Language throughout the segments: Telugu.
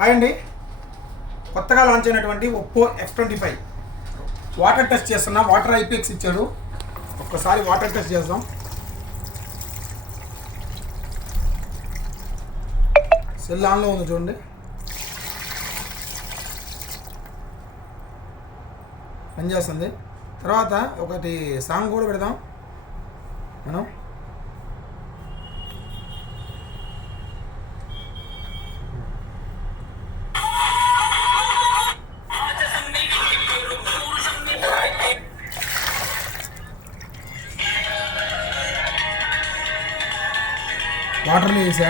హాయ్ అండి, కొత్తగా లాంచ్ అయినటువంటి ఒప్పో X25 వాటర్ టెస్ట్ చేస్తున్నా. వాటర్ IPX ఇచ్చాడు. ఒక్కసారి వాటర్ టెస్ట్ చేద్దాం. సెల్ ఆన్లో ఉంది చూడండి. పనిచేస్తుంది. తర్వాత ఒకటి సాంగ్ కూడా పెడదాం మనం. వాటర్లో వేసా.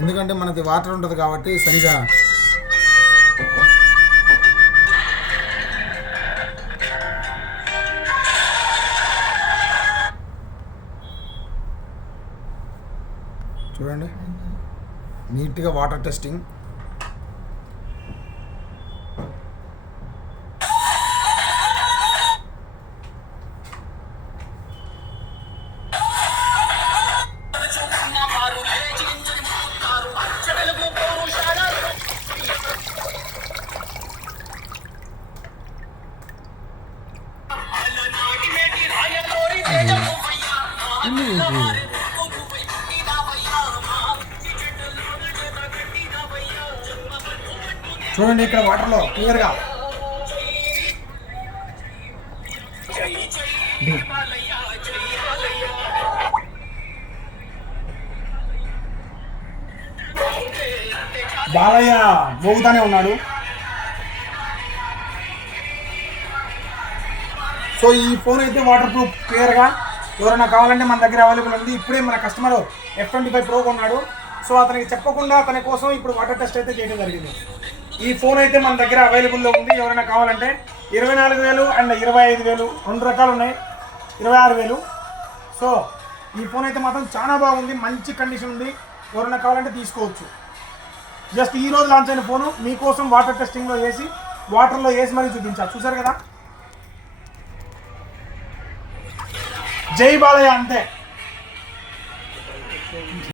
ఎందుకంటే మనది వాటర్ ఉంటుంది కాబట్టి సరిగా చూడండి, నీట్గా వాటర్ టెస్టింగ్. చూడండి, ఇక్కడ వాటర్లో క్లియర్గా బాలయ్య మోగుతానే ఉన్నాడు. సో ఈ ఫోన్ అయితే వాటర్ ప్రూఫ్ క్లియర్గా. ఎవరైనా కావాలంటే మన దగ్గర అవైలబుల్ ఉంది. ఇప్పుడే మన కస్టమర్ F25 Pro కొన్నాడు. సో అతనికి చెప్పకుండా అతని కోసం ఇప్పుడు వాటర్ టెస్ట్ అయితే చేయడం జరిగింది. ఈ ఫోన్ అయితే మన దగ్గర అవైలబుల్లో ఉంది. ఎవరైనా కావాలంటే 24,000 అండ్ 25,000 రెండు రకాలు ఉన్నాయి, 26,000. సో ఈ ఫోన్ అయితే మాత్రం చాలా బాగుంది, మంచి కండిషన్ ఉంది. ఎవరైనా కావాలంటే తీసుకోవచ్చు. జస్ట్ ఈ రోజు లాంచ్ అయిన ఫోను మీకోసం వాటర్ టెస్టింగ్లో వేసి వాటర్లో వేసి మరీ చూపించారు. చూసారు కదా, జై బాలయ్య అంతే.